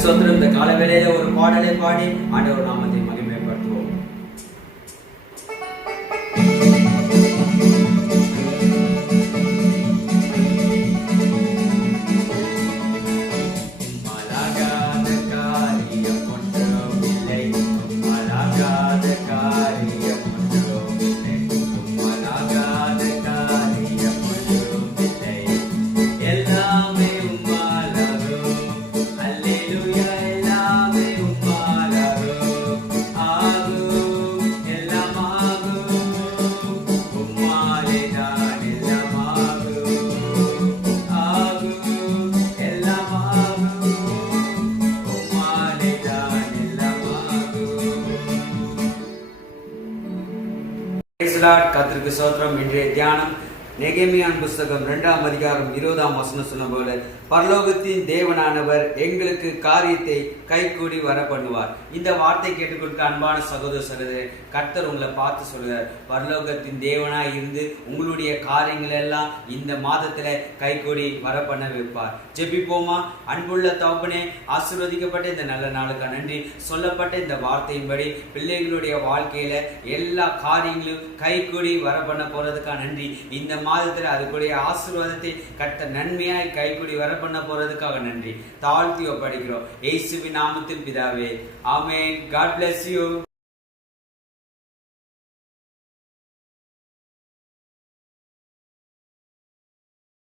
ஸ்தோத்திரம். இந்த கால வேளையில ஒரு பாடலை பாடி ஆண்டவர் நாமத்தை மகிமைப்படுத்துவோம். கர்த்தருக்கு ஸ்தோத்திரம். இன்றைய தியானம் நெகேமியாவின் புஸ்தகம் 2ஆம் அதிகாரம் 20ஆம் வசனம் சொன்ன போல, பரலோகத்தின் தேவனானவர் எங்களுக்கு காரியத்தை கைகூடி வர பண்ணுவார். இந்த வார்த்தை கேட்டுக்கொண்டு அன்பான சகோதர சகோதரரே, கர்த்தர் உங்களை பார்த்து சொல்கிறார், பரலோகத்தின் தேவனாய் இருந்து உங்களுடைய காரியங்கள் எல்லாம் இந்த மாதத்துல கைகூடி வர பண்ண வைப்பார். ஜெபிப்போமா? அன்புள்ள தகப்பனே, ஆசீர்வதிக்கப்பட்ட இந்த நல்ல நாளுக்கு நன்றி. சொல்லப்பட்ட இந்த வார்த்தையின்படி பிள்ளைகளுடைய வாழ்க்கையில எல்லா காரியங்களும் கைகூடி வர பண்ண போறதுக்காக நன்றி. இந்த மாதத்துல அதுக்குடைய ஆசீர்வாதத்தை கர்த்தர் நன்மையாய் கைகூடி வர பண்ண போறதுக்காக நன்றி. தாழ்த்தி ஒப்படைக்கிறோம் இயேசுவின் நாமத்தில் பிதாவே, ஆமென். God bless you.